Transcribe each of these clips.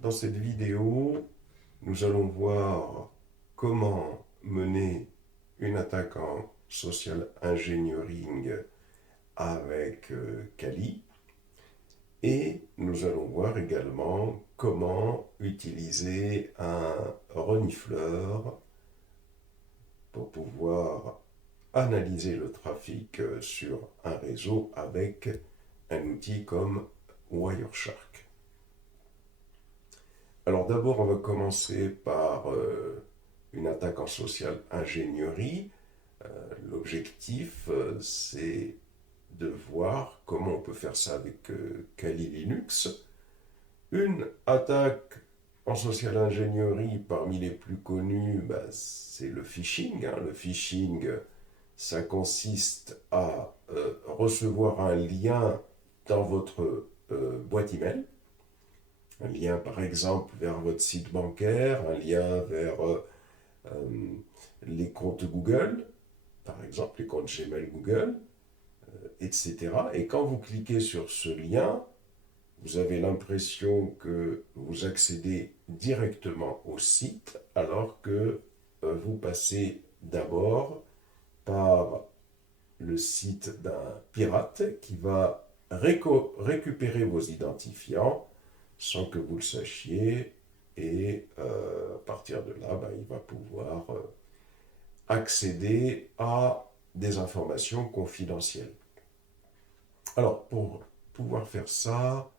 Dans cette vidéo, nous allons voir comment mener une attaque en social engineering avec Kali, et nous allons voir également comment utiliser un renifleur pour pouvoir analyser le trafic sur un réseau avec un outil comme Wireshark. Alors d'abord, on va commencer par une attaque en social ingénierie. L'objectif, c'est de voir comment on peut faire ça avec Kali Linux. Une attaque en social ingénierie, parmi les plus connues, c'est le phishing. Le phishing, ça consiste à recevoir un lien dans votre boîte email. Un lien par exemple vers votre site bancaire, un lien vers les comptes Google, par exemple les comptes Gmail Google, etc. Et quand vous cliquez sur ce lien, vous avez l'impression que vous accédez directement au site, alors que vous passez d'abord par le site d'un pirate qui va récupérer vos identifiants sans que vous le sachiez, et à partir de là, il va pouvoir accéder à des informations confidentielles. Alors, pour pouvoir faire ça,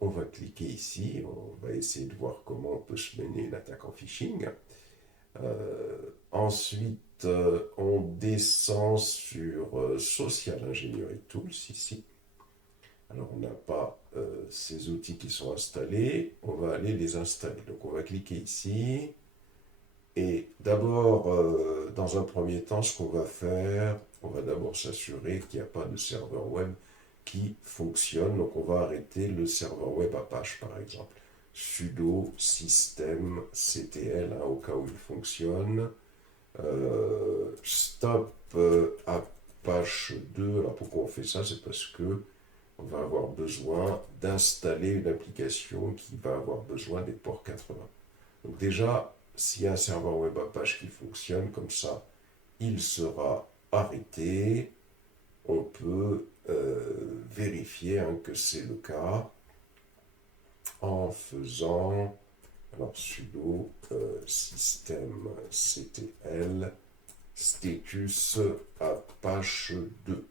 on va cliquer ici, on va essayer de voir comment on peut se mener une attaque en phishing. Ensuite, on descend sur Social Engineering Tools ici. Alors, on n'a pas ces outils qui sont installés, on va aller les installer. Donc, on va cliquer ici. Et d'abord, dans un premier temps, ce qu'on va faire, on va d'abord s'assurer qu'il n'y a pas de serveur web qui fonctionne. Donc, on va arrêter le serveur web Apache, par exemple. Sudo systemctl, au cas où il fonctionne. Stop Apache 2. Alors, pourquoi on fait ça? C'est parce que on va avoir besoin d'installer une application qui va avoir besoin des ports 80. Donc déjà, s'il y a un serveur web Apache qui fonctionne comme ça, il sera arrêté. On peut vérifier que c'est le cas en faisant sudo systemctl status Apache 2.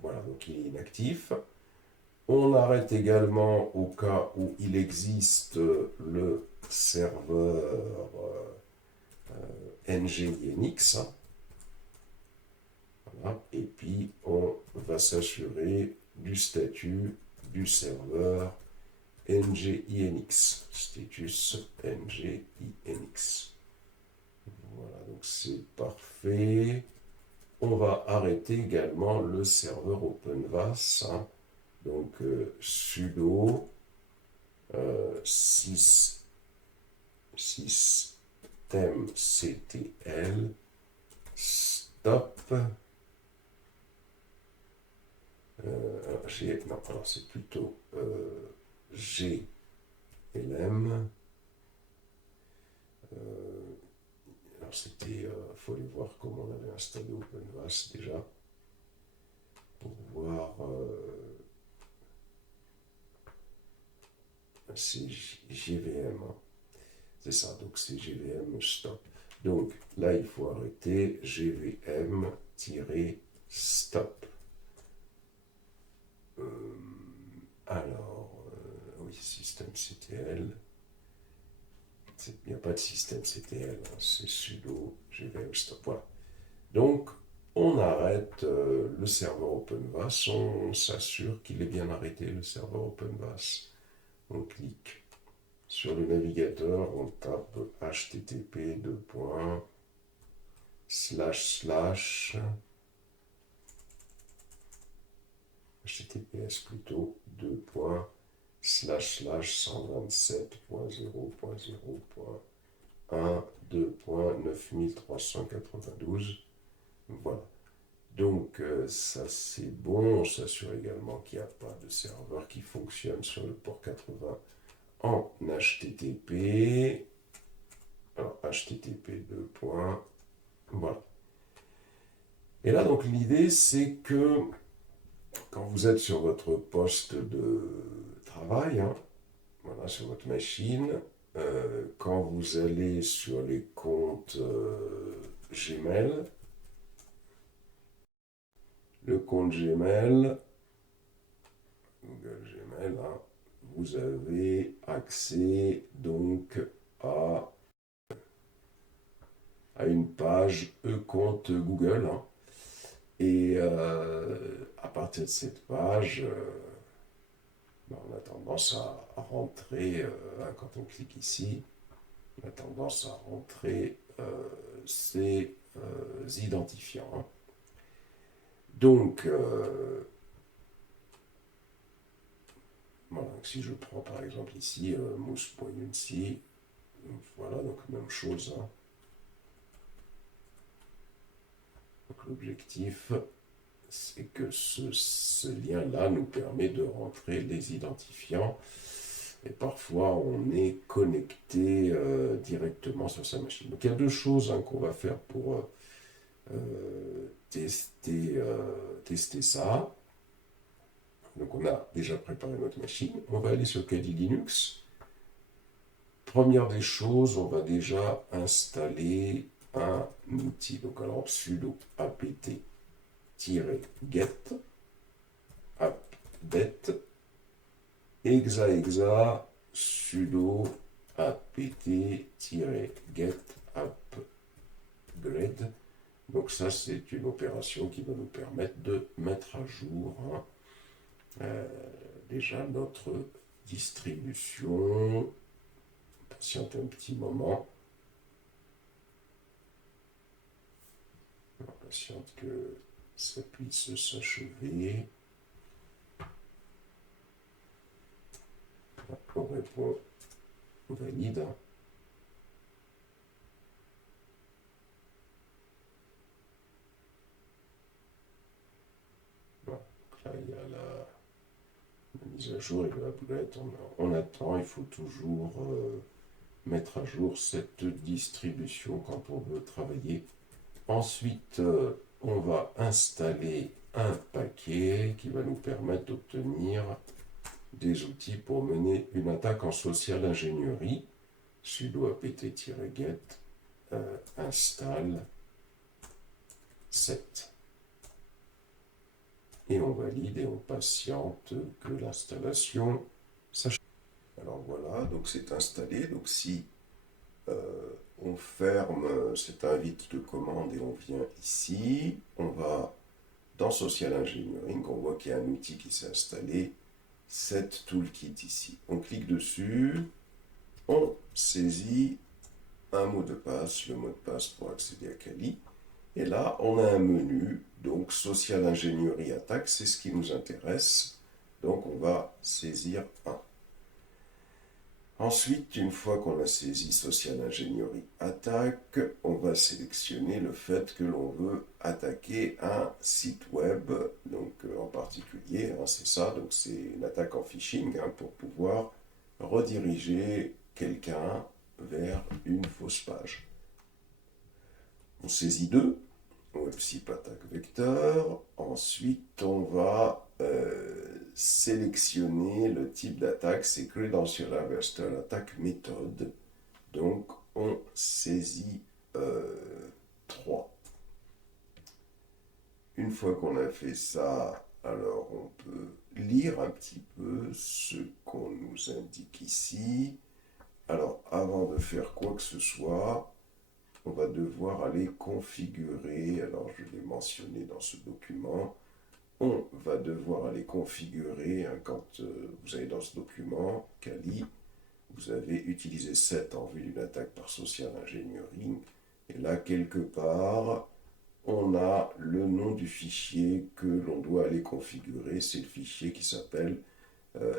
Voilà, donc il est inactif. On arrête également au cas où il existe le serveur NGINX. Voilà. Et puis on va s'assurer du statut du serveur NGINX. Status NGINX. Voilà, donc c'est parfait. On va arrêter également le serveur OpenVAS. Donc sudo systemctl stop. Non, alors c'est plutôt glm. Alors c'était, faut aller voir comment on avait installé OpenVAS déjà, pour voir. C'est GVM. C'est ça, donc c'est GVM stop. Donc là, il faut arrêter GVM-stop. Alors, oui, systemctl. Il n'y a pas de systemctl, c'est sudo GVM stop. Voilà. Donc, on arrête le serveur OpenVAS, on s'assure qu'il est bien arrêté, le serveur OpenVAS. On clique sur le navigateur, on tape http https plutôt 2./127.0.0.1 2.9392. Voilà. Donc ça c'est bon, on s'assure également qu'il n'y a pas de serveur qui fonctionne sur le port 80 en HTTP. Alors HTTP 2. Voilà. Et là donc l'idée c'est que quand vous êtes sur votre poste de travail, hein, voilà, sur votre machine, quand vous allez sur les comptes Gmail, le compte Gmail, Google Gmail, hein, vous avez accès donc à, à une page e-compte Google, hein. Et à partir de cette page, on a tendance à rentrer, hein, quand on clique ici, on a tendance à rentrer ces identifiants, hein. Donc, voilà, donc si je prends par exemple ici mousse.unc, voilà, donc même chose, hein. Donc l'objectif, c'est que ce lien-là nous permet de rentrer les identifiants. Et parfois, on est connecté directement sur sa machine. Donc il y a deux choses, hein, qu'on va faire pour tester ça. Donc on a déjà préparé notre machine. On va aller sur Kali Linux. Première des choses, on va déjà installer un outil. Donc alors sudo apt-get appdet exa sudo apt-get upgrade. Donc ça, c'est une opération qui va nous permettre de mettre à jour, hein, déjà notre distribution. Patiente un petit moment. On patiente que ça puisse s'achever. On répond valide. Voilà. Donc là, il y a la mise à jour et le upgrade. On attend, il faut toujours mettre à jour cette distribution quand on veut travailler. Ensuite, on va installer un paquet qui va nous permettre d'obtenir des outils pour mener une attaque en social ingénierie. Sudo apt-get install 7. Et on valide et on patiente que l'installation s'achève. Alors voilà, donc c'est installé. Donc si on ferme cette invite de commande et on vient ici, on va dans Social Engineering, on voit qu'il y a un outil qui s'est installé, Set Toolkit ici. On clique dessus, on saisit un mot de passe, le mot de passe pour accéder à Kali. Et là, on a un menu, donc Social Ingénierie Attaque, c'est ce qui nous intéresse. Donc on va saisir un. Ensuite, une fois qu'on a saisi Social Ingénierie Attaque, on va sélectionner le fait que l'on veut attaquer un site web, donc en particulier, hein, c'est ça, donc c'est une attaque en phishing, hein, pour pouvoir rediriger quelqu'un vers une fausse page. On saisit deux, WebSip attaque vecteur. Ensuite, on va sélectionner le type d'attaque, c'est Credential Harvester Attack Method. Donc, on saisit 3. Une fois qu'on a fait ça, alors on peut lire un petit peu ce qu'on nous indique ici. Alors, avant de faire quoi que ce soit, on va devoir aller configurer, alors je l'ai mentionné dans ce document, on va devoir aller configurer, hein, quand vous allez dans ce document, Kali, vous avez utilisé 7 en vue d'une attaque par social engineering, et là, quelque part, on a le nom du fichier que l'on doit aller configurer, c'est le fichier qui s'appelle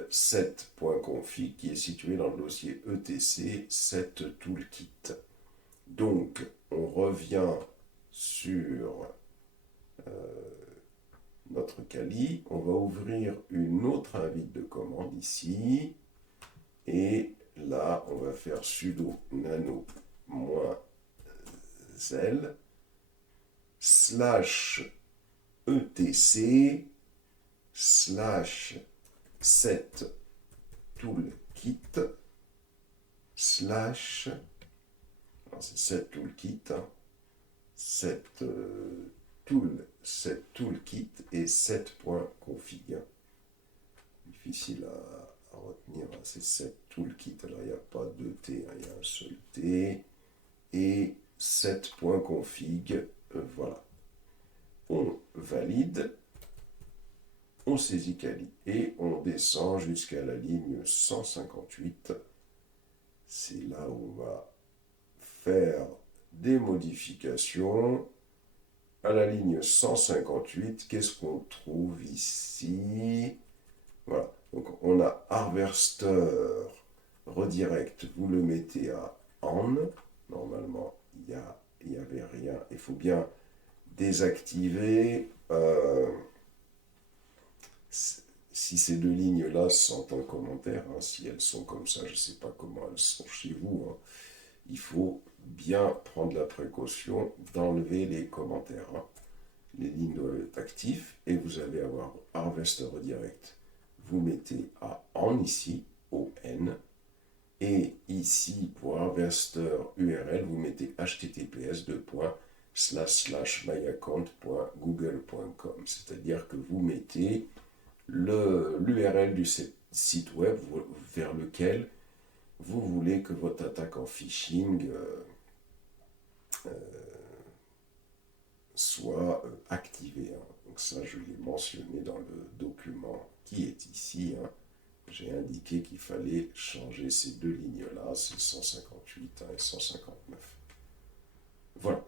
7.config, qui est situé dans le dossier etc 7 toolkit. Donc, on revient sur notre Kali. On va ouvrir une autre invite de commande ici. Et là, on va faire sudo nano -l / etc / set toolkit / alors c'est set toolkit, hein, set toolkit et set.config. Difficile à retenir, hein, c'est set toolkit. Alors il n'y a pas de T, hein, il y a un seul T. Et set.config, voilà. On valide, on saisit Kali et on descend jusqu'à la ligne 158. C'est là où on va faire des modifications. À la ligne 158, qu'est-ce qu'on trouve ici? Voilà, donc on a Harvester redirect, vous le mettez à on. Normalement, il n'y avait rien. Il faut bien désactiver. Si ces deux lignes-là sont en commentaire, hein, si elles sont comme ça, je ne sais pas comment elles sont chez vous, hein, il faut bien prendre la précaution d'enlever les commentaires. Hein. Les lignes doivent être actives et vous allez avoir Harvester Redirect. Vous mettez à on ici, ON, et ici pour Harvester URL, vous mettez https://myaccount.google.com, c'est-à-dire que vous mettez l'URL du site web vers lequel vous voulez que votre attaque en phishing soit activée. Hein. Donc ça, je l'ai mentionné dans le document qui est ici. Hein. J'ai indiqué qu'il fallait changer ces deux lignes-là, c'est 158 et 159. Voilà.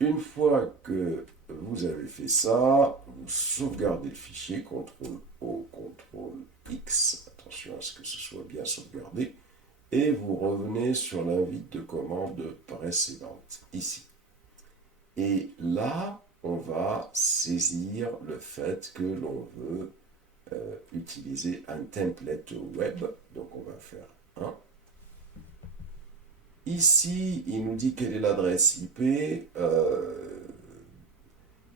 Une fois que vous avez fait ça, vous sauvegardez le fichier, CTRL-O, CTRL-X, attention à ce que ce soit bien sauvegardé, et vous revenez sur l'invite de commande précédente, ici. Et là, on va saisir le fait que l'on veut utiliser un template web, donc on va faire 1. Ici, il nous dit quelle est l'adresse IP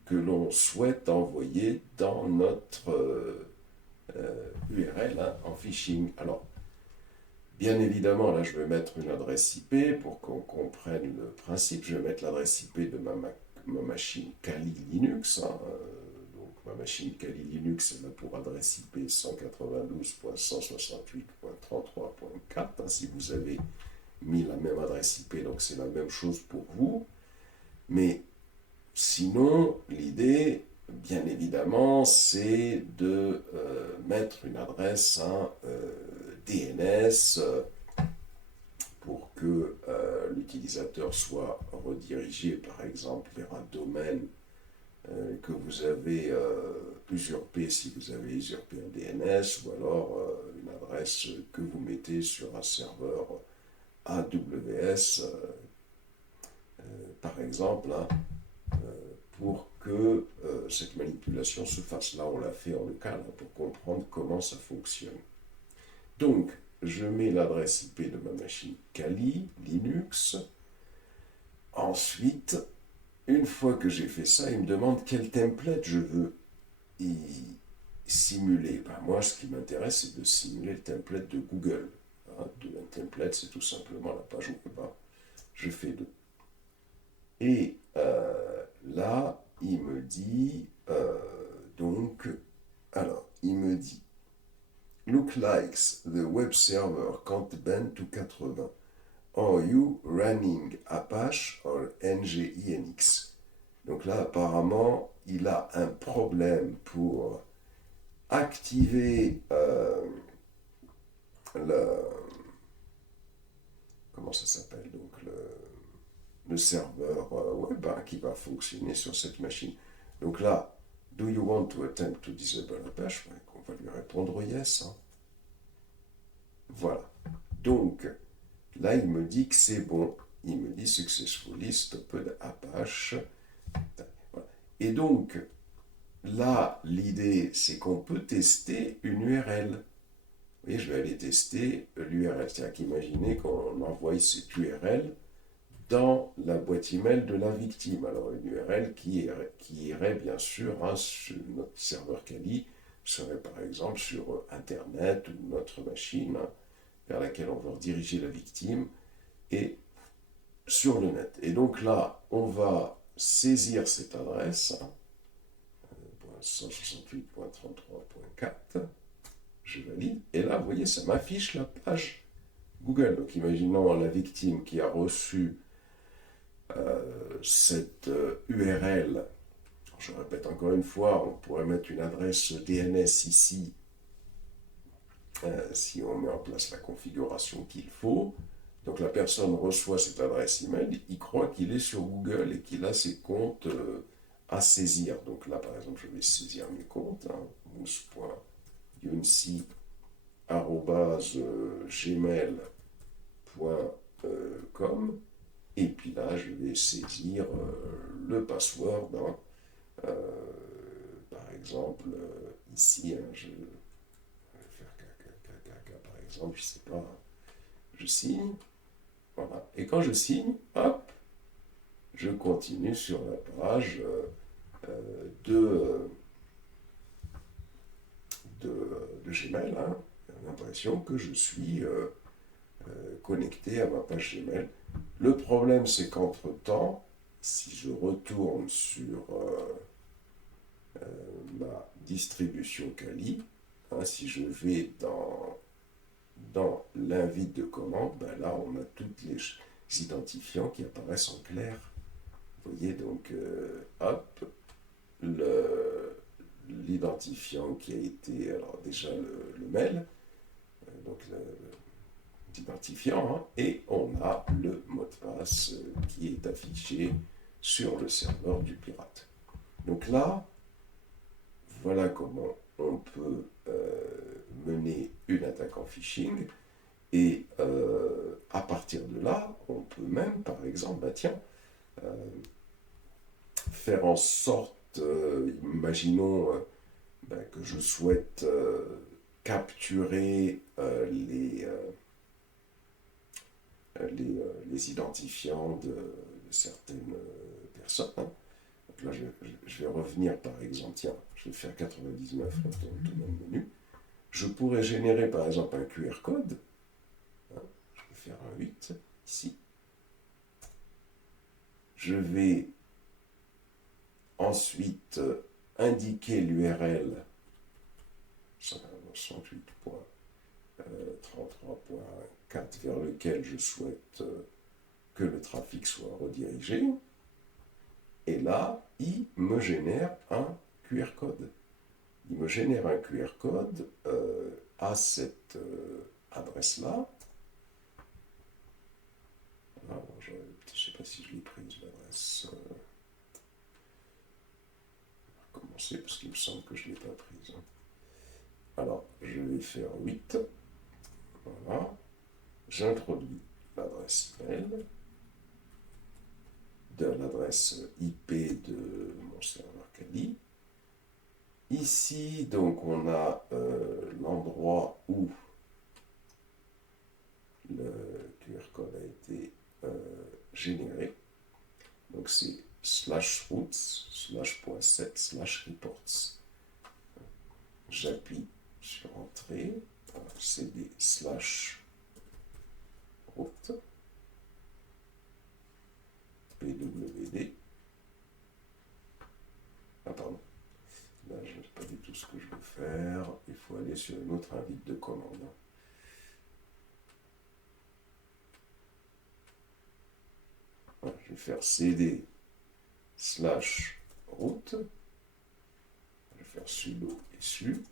que l'on souhaite envoyer dans notre URL hein, en phishing. Alors, bien évidemment, là, je vais mettre une adresse IP pour qu'on comprenne le principe. Je vais mettre l'adresse IP de ma machine Kali Linux. Hein, donc, ma machine Kali Linux, elle a pour adresse IP 192.168.33.4. Hein, si vous avez mis la même adresse IP, donc c'est la même chose pour vous. Mais sinon, l'idée, bien évidemment, c'est de mettre une adresse DNS pour que l'utilisateur soit redirigé, par exemple, vers un domaine que vous avez usurpé si vous avez usurpé un DNS, ou alors une adresse que vous mettez sur un serveur AWS, par exemple, hein, pour que cette manipulation se fasse. Là, on l'a fait en local hein, pour comprendre comment ça fonctionne. Donc, je mets l'adresse IP de ma machine Kali Linux. Ensuite, une fois que j'ai fait ça, il me demande quel template je veux y simuler. Ben, moi, ce qui m'intéresse, c'est de simuler le template de Google. Hein, un template, c'est tout simplement la page web. Hein. Je fais 2. Et là, il me dit, il me dit, look likes the web server can't bend to 80. Are you running Apache or NGINX? Donc là, apparemment, il a un problème pour activer comment ça s'appelle, donc le serveur web hein, qui va fonctionner sur cette machine. Donc là, do you want to attempt to disable Apache? On va lui répondre yes. Hein. Voilà. Donc, là, il me dit que c'est bon. Il me dit successfully stopped Apache. Voilà. Et donc, là, l'idée, c'est qu'on peut tester une URL. Vous voyez, je vais aller tester l'URL. C'est-à-dire qu'imaginez qu'on envoie cette URL dans la boîte email de la victime. Alors, une URL qui irait bien sûr sur notre serveur Kali, serait par exemple sur Internet ou notre machine vers laquelle on veut rediriger la victime, et sur le net. Et donc là, on va saisir cette adresse, 168.33.4, je valide, et là, vous voyez, ça m'affiche la page Google. Donc imaginons la victime qui a reçu cette URL. Je répète encore une fois, on pourrait mettre une adresse DNS ici, si on met en place la configuration qu'il faut. Donc la personne reçoit cette adresse email, il croit qu'il est sur Google et qu'il a ses comptes à saisir. Donc là, par exemple, je vais saisir mes comptes, mousse.younsi@gmail.com, et puis là, je vais saisir le password. Par exemple, ici, je vais faire caca, par exemple, je sais pas, je signe. Voilà. Et quand je signe, hop, je continue sur la page de, de Gmail. Hein. J'ai l'impression que je suis connecté à ma page Gmail. Le problème, c'est qu'entre-temps, si je retourne sur ma distribution Kali, hein, si je vais dans l'invite de commande, ben là, on a toutes les identifiants qui apparaissent en clair. Vous voyez, donc, hop, l'identifiant qui a été, alors déjà le mail, donc l'identifiant, hein, et on a le mot de passe qui est affiché sur le serveur du pirate. Donc là, voilà comment on peut mener une attaque en phishing. Et à partir de là, on peut même, par exemple, bah tiens, faire en sorte, imaginons que je souhaite capturer les identifiants de certaines personnes. Hein. Donc là, je vais revenir, par exemple, tiens, je vais faire 99 dans le même menu. Je pourrais générer, par exemple, un QR code. Hein. Je vais faire un 8 ici. Je vais ensuite indiquer l'URL 168.33.4 vers lequel je souhaite que le trafic soit redirigé. Et là, il me génère un QR code. Il me génère un QR code à cette adresse-là. Alors, je ne sais pas si je l'ai prise, l'adresse. On va recommencer parce qu'il me semble que je ne l'ai pas prise. Alors, je vais faire 8. Voilà. J'introduis l'adresse email de l'adresse IP de mon serveur Kali. Ici, donc, on a l'endroit où le QR code a été généré. Donc, c'est /routes/.7/reports. J'appuie sur Entrée, CD /route, PWD. Ah, pardon. Là, je ne sais pas du tout ce que je veux faire. Il faut aller sur une autre invite de commande. Voilà, je vais faire CD /route. Je vais faire sudo et su.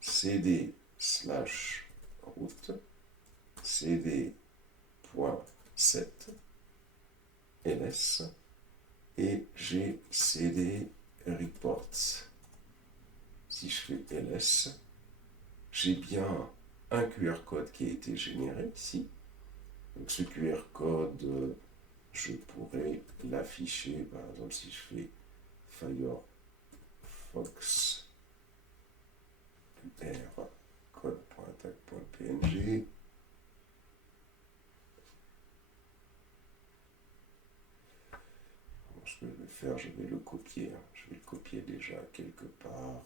CD /route. CD.7 ls. Et j'ai CD reports. Si je fais ls, j'ai bien un QR code qui a été généré ici. Donc ce QR code, je pourrais l'afficher, par exemple, si je fais Firefox QR code.attaque.png. Ce que je vais faire, je vais le copier. Je vais le copier déjà quelque part.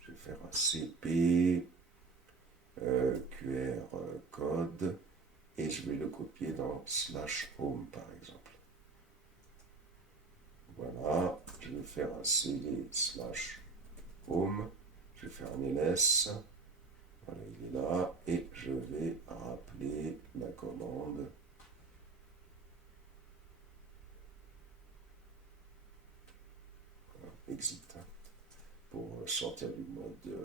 Je vais faire un CP QR code et je vais le copier dans /home par exemple. Voilà, je vais faire un CD /home. Je vais faire un ls. Voilà, il est là. Et je vais rappeler la commande. Exit. Pour sortir du mode.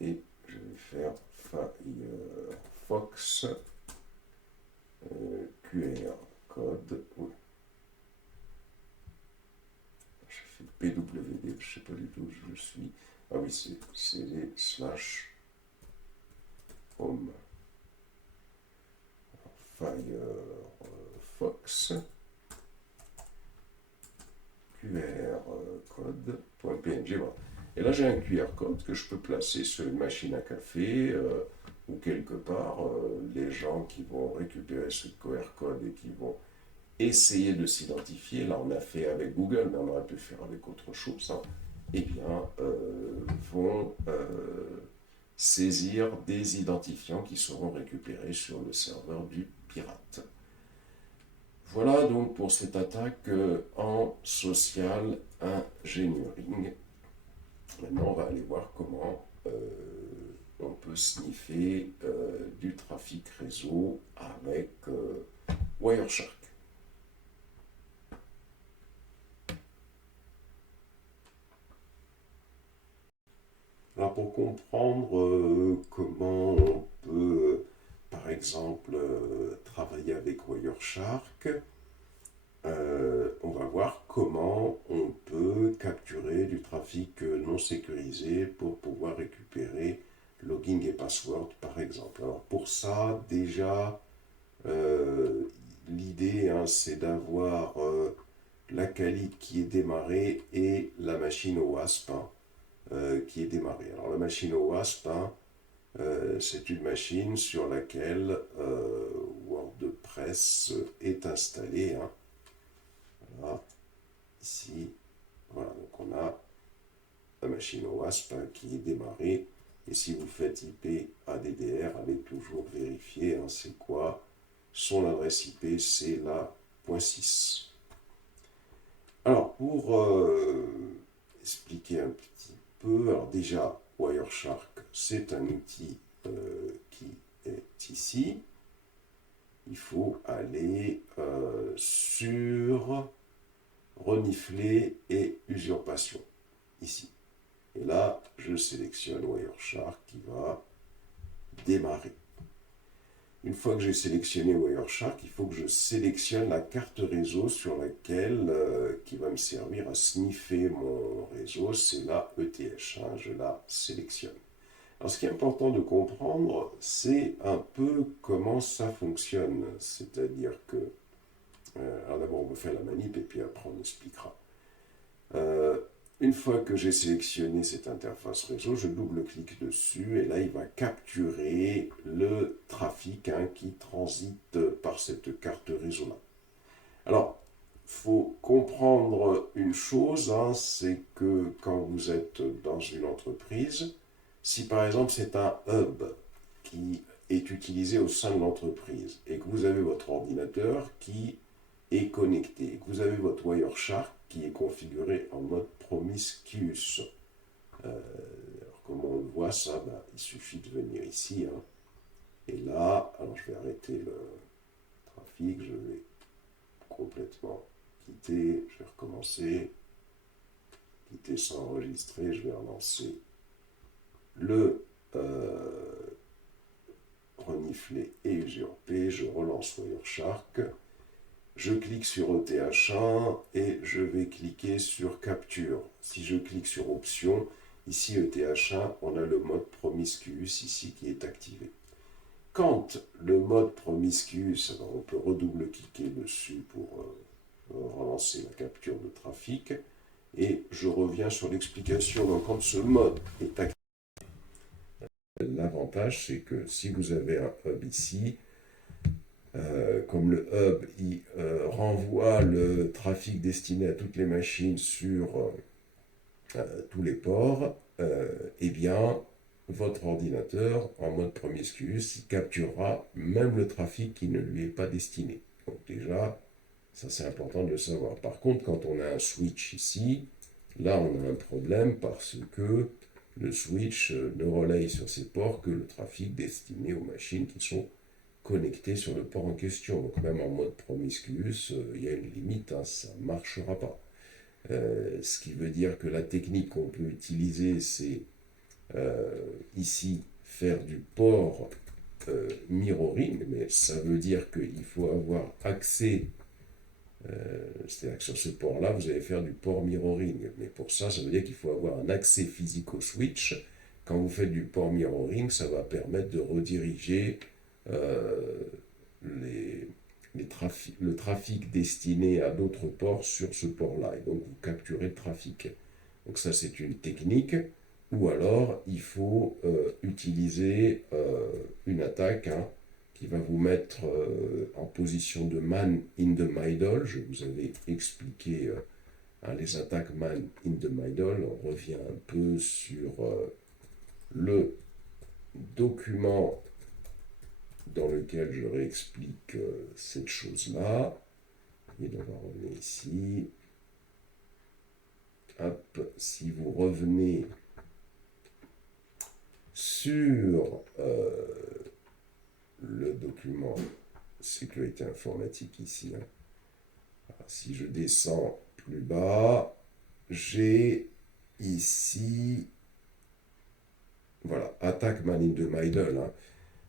Et je vais faire Firefox QR code. Oui. J'ai fait PWD, je ne sais pas du tout où je suis. Ah oui, c'est CD /home. Firefox QR code.png. Voilà. Et là, j'ai un QR code que je peux placer sur une machine à café ou quelque part. Les gens qui vont récupérer ce QR code et qui vont essayer de s'identifier, là on a fait avec Google, mais on aurait pu faire avec autre chose, hein, eh bien, vont saisir des identifiants qui seront récupérés sur le serveur du pirate. Voilà donc pour cette attaque en social engineering. Maintenant, on va aller voir comment on peut sniffer du trafic réseau avec Wireshark. Alors pour comprendre comment on peut, par exemple, travailler avec Wireshark, on va voir comment on peut capturer du trafic non sécurisé pour pouvoir récupérer login et password, par exemple. Alors pour ça, déjà, l'idée, hein, c'est d'avoir la Kali qui est démarrée et la machine OWASP, hein, qui est démarrée. Alors la machine OWASP, hein, c'est une machine sur laquelle WordPress est installé. Hein. Voilà, ici, voilà, donc on a la machine OWASP hein, qui est démarrée. Et si vous faites IP ADDR, allez toujours vérifier hein, c'est quoi. Son adresse IP, c'est la .6. Alors, pour expliquer un petit peu, alors déjà, Wireshark, c'est un outil qui est ici. Il faut aller sur renifler et usurpation, ici. Et là, je sélectionne Wireshark qui va démarrer. Une fois que j'ai sélectionné Wireshark, il faut que je sélectionne la carte réseau sur laquelle qui va me servir à sniffer mon réseau. C'est la ETH. Hein, je la sélectionne. Alors, ce qui est important de comprendre, c'est un peu comment ça fonctionne. C'est-à-dire que, alors d'abord, on va faire la manip et puis après, on expliquera. Une fois que j'ai sélectionné cette interface réseau, je double-clique dessus et là, il va capturer le trafic hein, qui transite par cette carte réseau-là. Alors, il faut comprendre une chose, hein, c'est que quand vous êtes dans une entreprise, si par exemple c'est un hub qui est utilisé au sein de l'entreprise et que vous avez votre ordinateur qui est connecté, et que vous avez votre Wireshark qui est configuré en mode promiscuous. Alors comment on le voit ça il suffit de venir ici. Hein, et là, alors je vais arrêter le trafic, je vais complètement quitter, je vais recommencer, quitter sans enregistrer, je vais relancer le renifler et usurper, je relance Wireshark. Je clique sur ETH1 et je vais cliquer sur Capture. Si je clique sur Options, ici ETH1, on a le mode Promiscuous ici qui est activé. Quand le mode Promiscuous, alors on peut redouble-cliquer dessus pour relancer la capture de trafic. Et je reviens sur l'explication. Donc, quand ce mode est actif, l'avantage, c'est que si vous avez un hub ici, comme le hub il renvoie le trafic destiné à toutes les machines sur tous les ports, eh bien, votre ordinateur, en mode promiscuous, il capturera même le trafic qui ne lui est pas destiné. Donc déjà, ça c'est important de le savoir. Par contre, quand on a un switch ici, là on a un problème parce que le switch ne relaye sur ces ports que le trafic destiné aux machines qui sont connectées sur le port en question. Donc même en mode promiscuous, il y a une limite, hein, ça ne marchera pas. Ce qui veut dire que la technique qu'on peut utiliser, c'est ici faire du port mirroring, mais ça veut dire qu'il faut avoir accès, c'est-à-dire que sur ce port-là, vous allez faire du port mirroring, mais pour ça, ça veut dire qu'il faut avoir un accès physique au switch. Quand vous faites du port mirroring, ça va permettre de rediriger les, le trafic destiné à d'autres ports sur ce port-là, et donc vous capturez le trafic. Donc ça, c'est une technique. Ou alors, il faut utiliser une attaque, hein, qui va vous mettre en position de man in the middle. Je vous avais expliqué hein, les attaques man in the middle. On revient un peu sur le document dans lequel je réexplique cette chose-là. Et on va revenir ici. Hop, si vous revenez sur le document sécurité informatique ici, hein. Alors, si je descends plus bas, j'ai ici, voilà, attaque man in the middle, hein.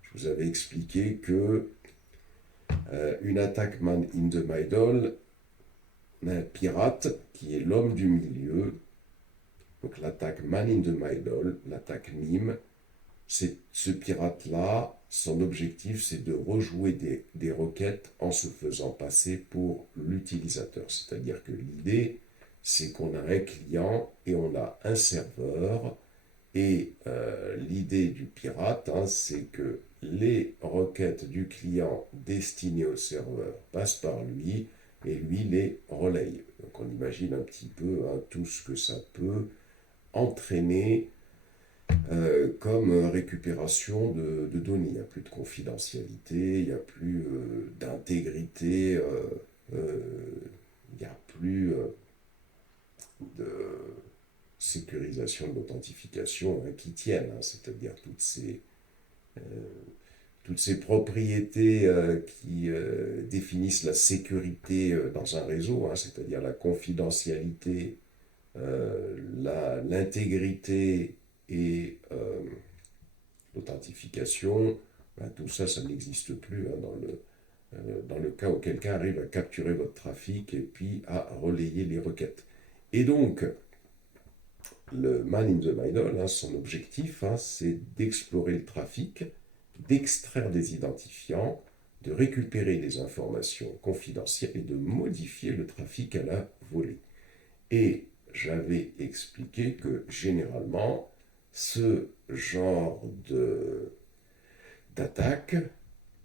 Je vous avais expliqué que une attaque man in the middle, on a un pirate qui est l'homme du milieu. Donc l'attaque man in the middle, l'attaque mime, c'est ce pirate-là, son objectif, c'est de rejouer des requêtes en se faisant passer pour l'utilisateur. C'est-à-dire que l'idée, c'est qu'on a un client et on a un serveur. Et l'idée du pirate, hein, c'est que les requêtes du client destinées au serveur passent par lui et lui les relaye. Donc on imagine un petit peu hein, tout ce que ça peut entraîner comme récupération de données. Il n'y a plus de confidentialité, il n'y a plus d'intégrité, il n'y a plus de sécurisation de l'authentification hein, qui tiennent, hein, c'est-à-dire toutes ces propriétés qui définissent la sécurité dans un réseau, hein, c'est-à-dire la confidentialité, l'intégrité et l'authentification, ben, tout ça, ça n'existe plus hein, dans le cas où quelqu'un arrive à capturer votre trafic et puis à relayer les requêtes. Et donc, le man in the middle, hein, son objectif, hein, c'est d'explorer le trafic, d'extraire des identifiants, de récupérer des informations confidentielles et de modifier le trafic à la volée. Et j'avais expliqué que généralement, ce genre d'attaque,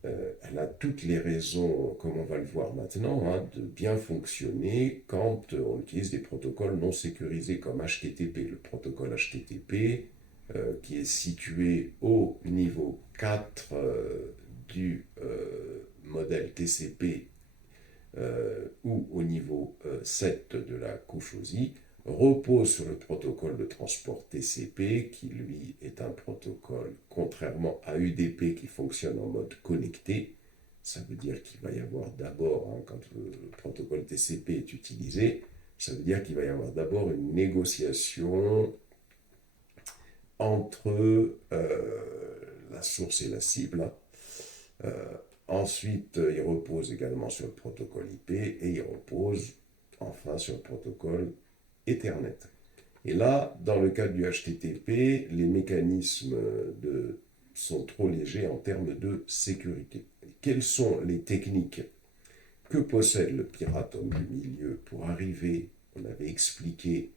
elle a toutes les raisons, comme on va le voir maintenant, hein, de bien fonctionner quand on utilise des protocoles non sécurisés comme HTTP. Le protocole HTTP, qui est situé au niveau 4 du modèle TCP ou au niveau 7 de la couche OSI, repose sur le protocole de transport TCP, qui lui est un protocole, contrairement à UDP qui fonctionne en mode connecté. Ça veut dire qu'il va y avoir d'abord, hein, quand le protocole TCP est utilisé, ça veut dire qu'il va y avoir d'abord une négociation entre la source et la cible. Ensuite, il repose également sur le protocole IP et il repose enfin sur le protocole Ethernet. Et là, dans le cas du HTTP, les mécanismes sont trop légers en termes de sécurité. Quelles sont les techniques que possède le pirate homme du milieu pour arriver, on avait expliqué,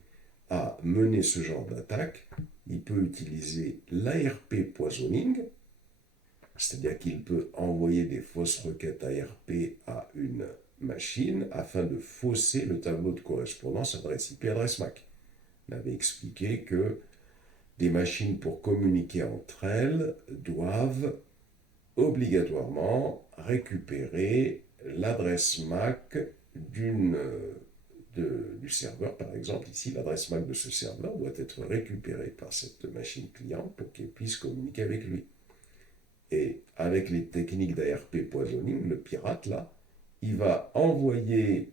à mener ce genre d'attaque? Il peut utiliser l'ARP poisoning, c'est-à-dire qu'il peut envoyer des fausses requêtes ARP à une machine afin de fausser le tableau de correspondance adresse IP adresse MAC. On avait expliqué que des machines, pour communiquer entre elles, doivent obligatoirement récupérer l'adresse MAC du serveur, par exemple. Ici, l'adresse MAC de ce serveur doit être récupérée par cette machine client pour qu'elle puisse communiquer avec lui. Et avec les techniques d'ARP poisoning, le pirate, là, il va envoyer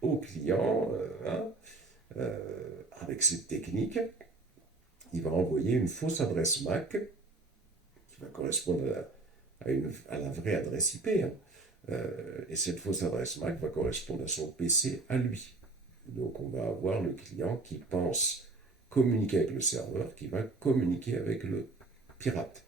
au client, avec cette technique, il va envoyer une fausse adresse MAC qui va correspondre à la vraie adresse IP. Et cette fausse adresse MAC va correspondre à son PC à lui. Donc on va avoir le client qui pense communiquer avec le serveur, qui va communiquer avec le pirate.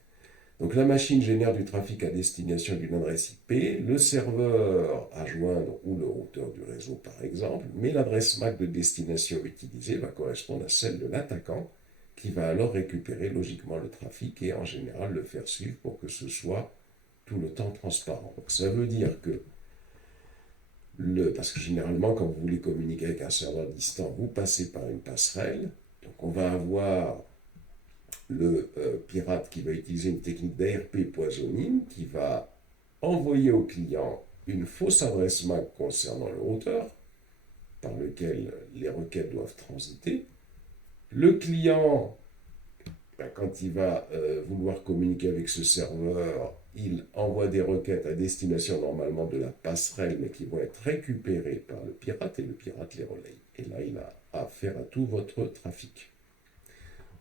Donc la machine génère du trafic à destination d'une adresse IP, le serveur à joindre ou le routeur du réseau par exemple, mais l'adresse MAC de destination utilisée va correspondre à celle de l'attaquant, qui va alors récupérer logiquement le trafic et en général le faire suivre pour que ce soit tout le temps transparent. Donc ça veut dire que, parce que généralement quand vous voulez communiquer avec un serveur distant, vous passez par une passerelle, donc on va avoir le pirate qui va utiliser une technique d'ARP poisoning, qui va envoyer au client une fausse adresse MAC concernant le routeur par lequel les requêtes doivent transiter. Le client, quand il va vouloir communiquer avec ce serveur, il envoie des requêtes à destination normalement de la passerelle, mais qui vont être récupérées par le pirate, et le pirate les relaye. Et là, il a affaire à tout votre trafic.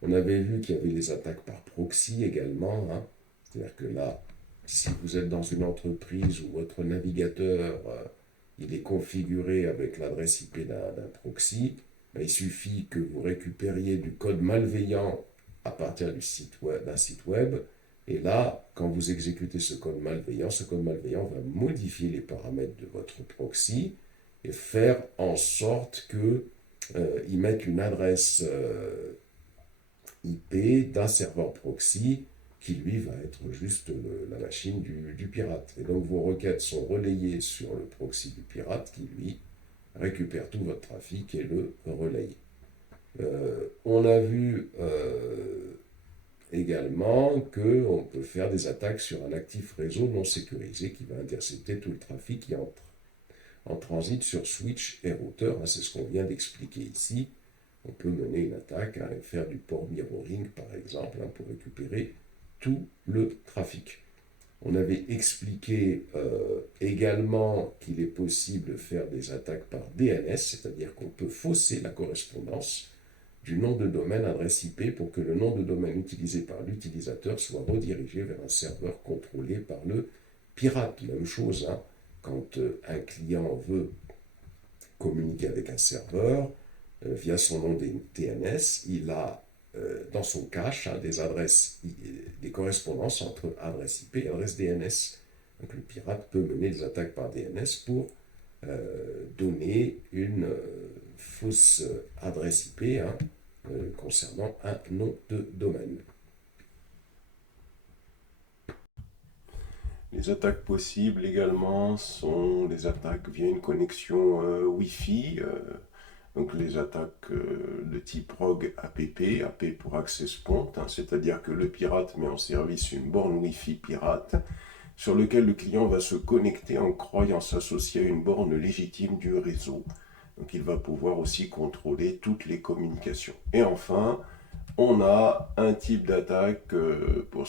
On avait vu qu'il y avait les attaques par proxy également. C'est-à-dire que là, si vous êtes dans une entreprise où votre navigateur il est configuré avec l'adresse IP d'un proxy, il suffit que vous récupériez du code malveillant à partir d'un site web. Et là, quand vous exécutez ce code malveillant va modifier les paramètres de votre proxy et faire en sorte qu'il mette une adresse IP d'un serveur proxy qui lui va être juste la machine du pirate. Et donc vos requêtes sont relayées sur le proxy du pirate qui lui récupère tout votre trafic et le relaye. On a vu également qu'on peut faire des attaques sur un actif réseau non sécurisé qui va intercepter tout le trafic qui entre en transit sur switch et routeur. C'est ce qu'on vient d'expliquer ici. On peut mener une attaque et faire du port mirroring par exemple pour récupérer tout le trafic. On avait expliqué également qu'il est possible de faire des attaques par DNS, c'est-à-dire qu'on peut fausser la correspondance du nom de domaine adresse IP pour que le nom de domaine utilisé par l'utilisateur soit redirigé vers un serveur contrôlé par le pirate. Même chose, quand un client veut communiquer avec un serveur via son nom DNS, il a dans son cache des adresses, des correspondances entre adresse IP et adresse DNS. Donc le pirate peut mener des attaques par DNS pour donner une fausse adresse IP concernant un nom de domaine. Les attaques possibles également sont les attaques via une connexion Wi-Fi, donc les attaques de type rogue APP pour access point, c'est-à-dire que le pirate met en service une borne Wi-Fi pirate sur lequel le client va se connecter en croyant s'associer à une borne légitime du réseau. Donc il va pouvoir aussi contrôler toutes les communications. Et enfin, on a un type d'attaque pour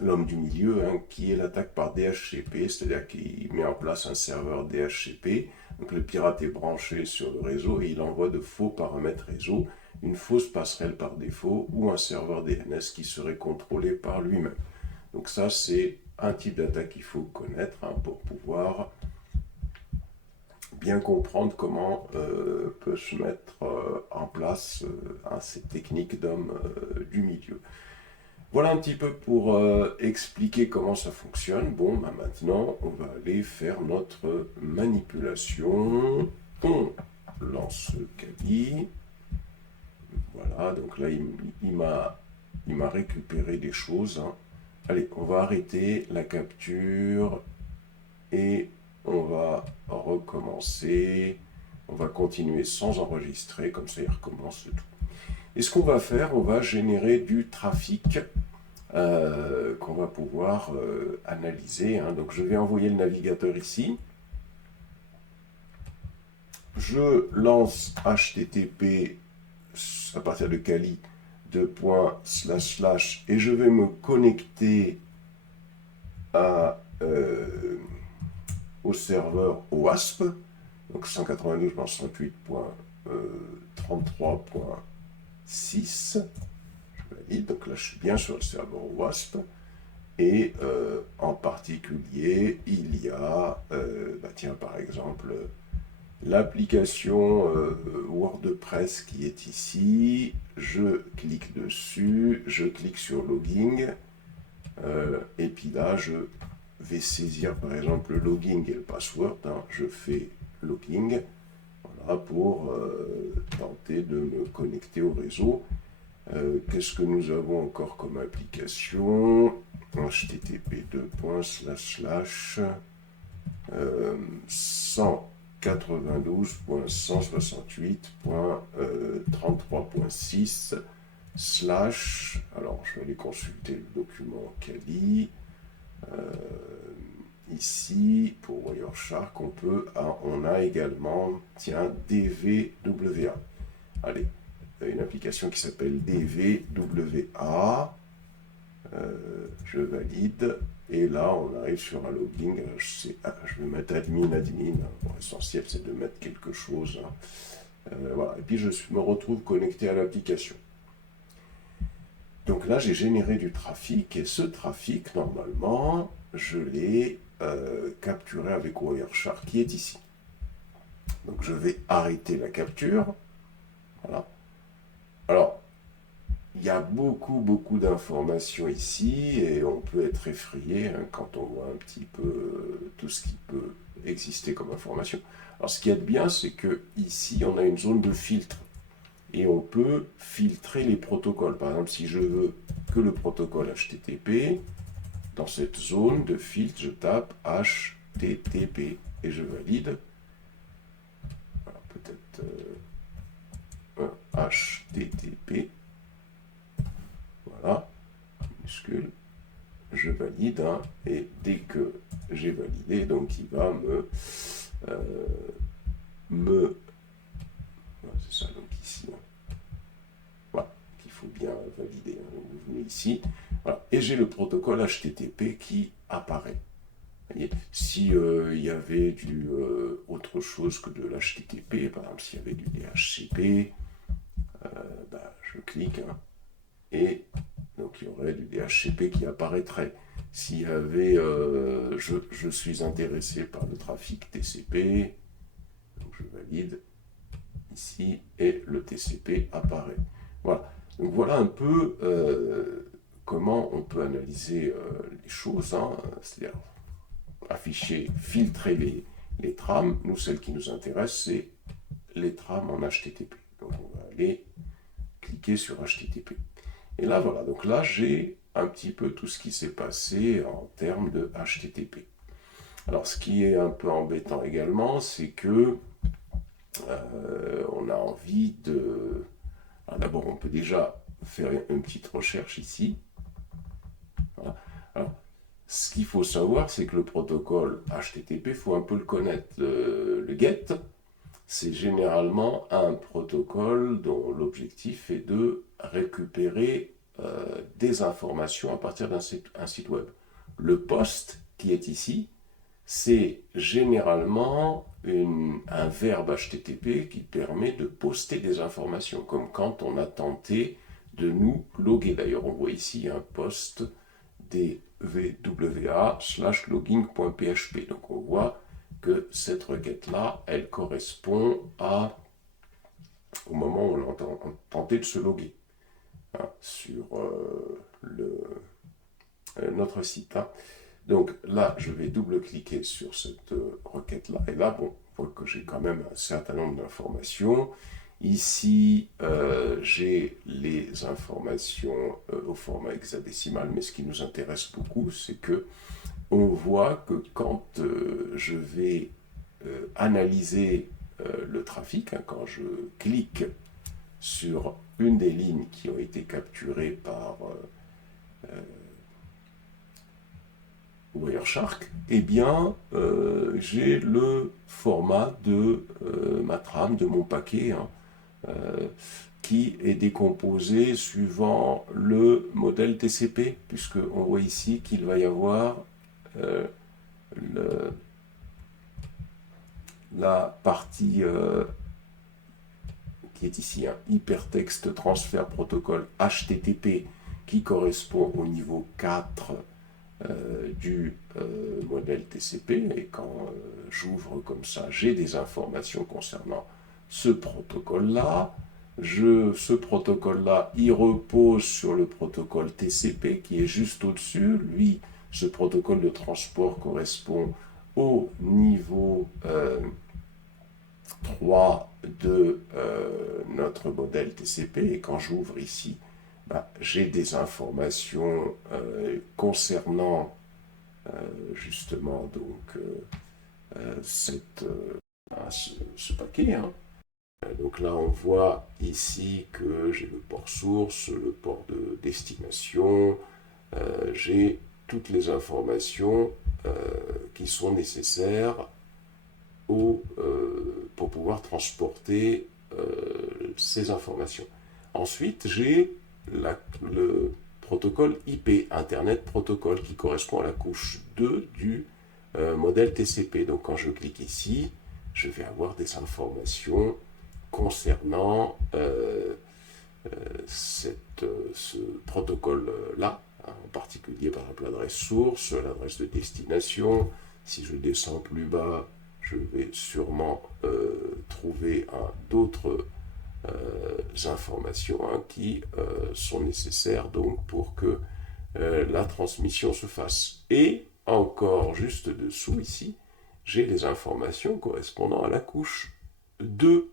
l'homme du milieu, qui est l'attaque par DHCP, c'est-à-dire qu'il met en place un serveur DHCP. Donc le pirate est branché sur le réseau et il envoie de faux paramètres réseau, une fausse passerelle par défaut ou un serveur DNS qui serait contrôlé par lui-même. Donc ça, c'est un type d'attaque qu'il faut connaître pour pouvoir bien comprendre comment peut se mettre en place ces techniques d'hommes du milieu. Voilà un petit peu pour expliquer comment ça fonctionne. Bon, bah maintenant, on va aller faire notre manipulation. On lance le Kali. Voilà, donc là, il m'a récupéré des choses, hein. Allez, on va arrêter la capture et on va recommencer. On va continuer sans enregistrer, comme ça il recommence tout. Et ce qu'on va faire, on va générer du trafic qu'on va pouvoir analyser, hein. Donc je vais envoyer le navigateur ici. Je lance HTTP à partir de Kali et je vais me connecter au serveur OWASP, donc 192.168.33.6. Je valide, donc là je suis bien sur le serveur OWASP. Et en particulier, il y a, tiens, par exemple, l'application WordPress qui est ici. Je clique dessus, je clique sur Logging, et puis là, je vais saisir par exemple le login et le password, hein. Je fais Logging, voilà, pour tenter de me connecter au réseau. Qu'est-ce que nous avons encore comme application? HTTP 192.168.33.6 alors je vais aller consulter le document Kali. Ici, pour Wireshark, on a également, tiens, DVWA. Allez, une application qui s'appelle DVWA. Je valide. Et là, on arrive sur un login. Je vais mettre admin. Bon, l'essentiel, c'est de mettre quelque chose, hein. Voilà. Et puis, je me retrouve connecté à l'application. Donc là, j'ai généré du trafic. Et ce trafic, normalement, je l'ai capturé avec Wireshark qui est ici. Donc, je vais arrêter la capture. Voilà. Alors, il y a beaucoup d'informations ici et on peut être effrayé, hein, quand on voit un petit peu tout ce qui peut exister comme information. Alors ce qui est bien, c'est que ici on a une zone de filtre et on peut filtrer les protocoles. Par exemple, si je veux que le protocole HTTP, dans cette zone de filtre, je tape HTTP et je valide. Alors peut-être HTTP. Voilà, minuscule, je valide, hein, et dès que j'ai validé, donc il va c'est ça, donc ici, hein. Voilà, qu'il faut bien valider, hein. Donc vous venez ici, voilà, et j'ai le protocole HTTP qui apparaît. Voyez, si il y avait autre chose que de l'HTTP, par exemple s'il y avait du DHCP, je clique, hein, et donc il y aurait du DHCP qui apparaîtrait. S'il y avait, je suis intéressé par le trafic TCP, donc je valide ici et le TCP apparaît. Voilà. Donc voilà un peu comment on peut analyser les choses, hein. C'est-à-dire afficher, filtrer les trames. Nous, celle qui nous intéresse, c'est les trames en HTTP. Donc on va aller cliquer sur HTTP. Et là, voilà, donc là, j'ai un petit peu tout ce qui s'est passé en termes de HTTP. Alors, ce qui est un peu embêtant également, c'est que on a envie de... Alors, d'abord, on peut déjà faire une petite recherche ici. Voilà. Alors, ce qu'il faut savoir, c'est que le protocole HTTP, il faut un peu le connaître. Le GET, c'est généralement un protocole dont l'objectif est de récupérer des informations à partir d'un site web. Le POST, qui est ici, c'est généralement un verbe HTTP qui permet de poster des informations, comme quand on a tenté de nous loguer. D'ailleurs, on voit ici un post dvwa/logging.php. Donc on voit que cette requête-là, elle correspond au moment où on a tenté de se loguer, hein, sur le notre site. Hein. Donc là, je vais double-cliquer sur cette requête-là. Et là, bon, on voit que j'ai quand même un certain nombre d'informations. Ici, j'ai les informations au format hexadécimal, mais ce qui nous intéresse beaucoup, c'est que on voit que quand je vais analyser le trafic, hein, quand je clique sur une des lignes qui ont été capturées par Wireshark, eh bien, j'ai le format de ma trame, de mon paquet, hein, qui est décomposé suivant le modèle TCP, puisqu'on voit ici qu'il va y avoir le, la partie qui est ici, un hypertexte transfert protocole HTTP, qui correspond au niveau 4 du modèle TCP. Et quand j'ouvre comme ça, j'ai des informations concernant ce protocole-là. Ce protocole-là, il repose sur le protocole TCP qui est juste au-dessus. Lui, ce protocole de transport correspond au niveau 3 de notre modèle TCP. Et quand j'ouvre ici, j'ai des informations concernant justement donc ce paquet. Hein. Donc là, on voit ici que j'ai le port source, le port de destination, j'ai toutes les informations qui sont nécessaires pour pouvoir transporter ces informations. Ensuite, j'ai le protocole IP, Internet Protocol, qui correspond à la couche 2 du modèle TCP. Donc quand je clique ici, je vais avoir des informations concernant ce protocole-là, hein, en particulier par exemple l'adresse source, l'adresse de destination. Si je descends plus bas, je vais sûrement trouver d'autres informations hein, qui sont nécessaires donc pour que la transmission se fasse. Et encore juste dessous ici, j'ai les informations correspondant à la couche 2.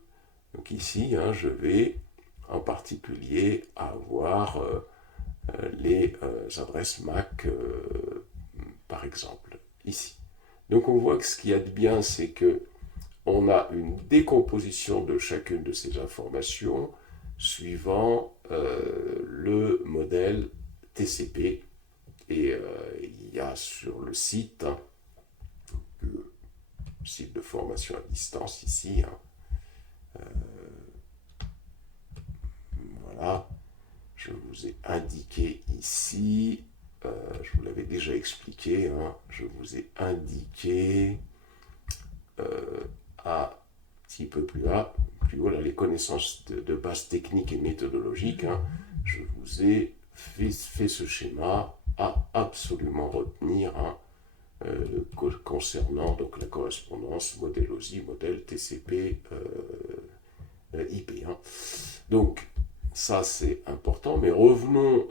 Donc ici, hein, je vais en particulier avoir les adresses MAC, par exemple, ici. Donc on voit que ce qu'il y a de bien, c'est que on a une décomposition de chacune de ces informations suivant le modèle TCP. Et il y a sur le site, hein, le site de formation à distance ici, hein, voilà, je vous ai indiqué ici, je vous l'avais déjà expliqué, hein, je vous ai indiqué un petit peu plus haut, là, les connaissances de base technique et méthodologique. Hein, je vous ai fait ce schéma à absolument retenir hein, concernant donc, la correspondance modèle OSI, modèle TCP, IP. Hein. Donc, ça c'est important, mais revenons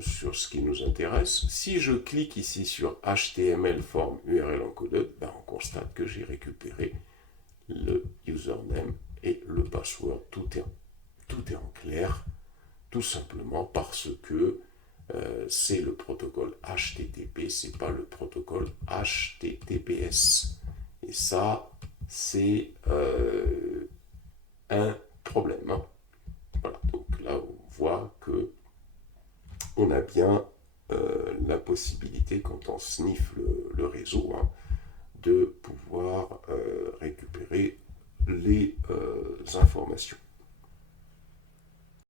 sur ce qui nous intéresse. Si je clique ici sur HTML form URL encoded, on constate que j'ai récupéré le username et le password. Tout est en clair, tout simplement parce que c'est le protocole HTTP, c'est pas le protocole HTTPS. Et ça, c'est un problème. Hein. Voilà, donc là, on voit que on a bien la possibilité, quand on sniffe le réseau, hein, de pouvoir récupérer les informations.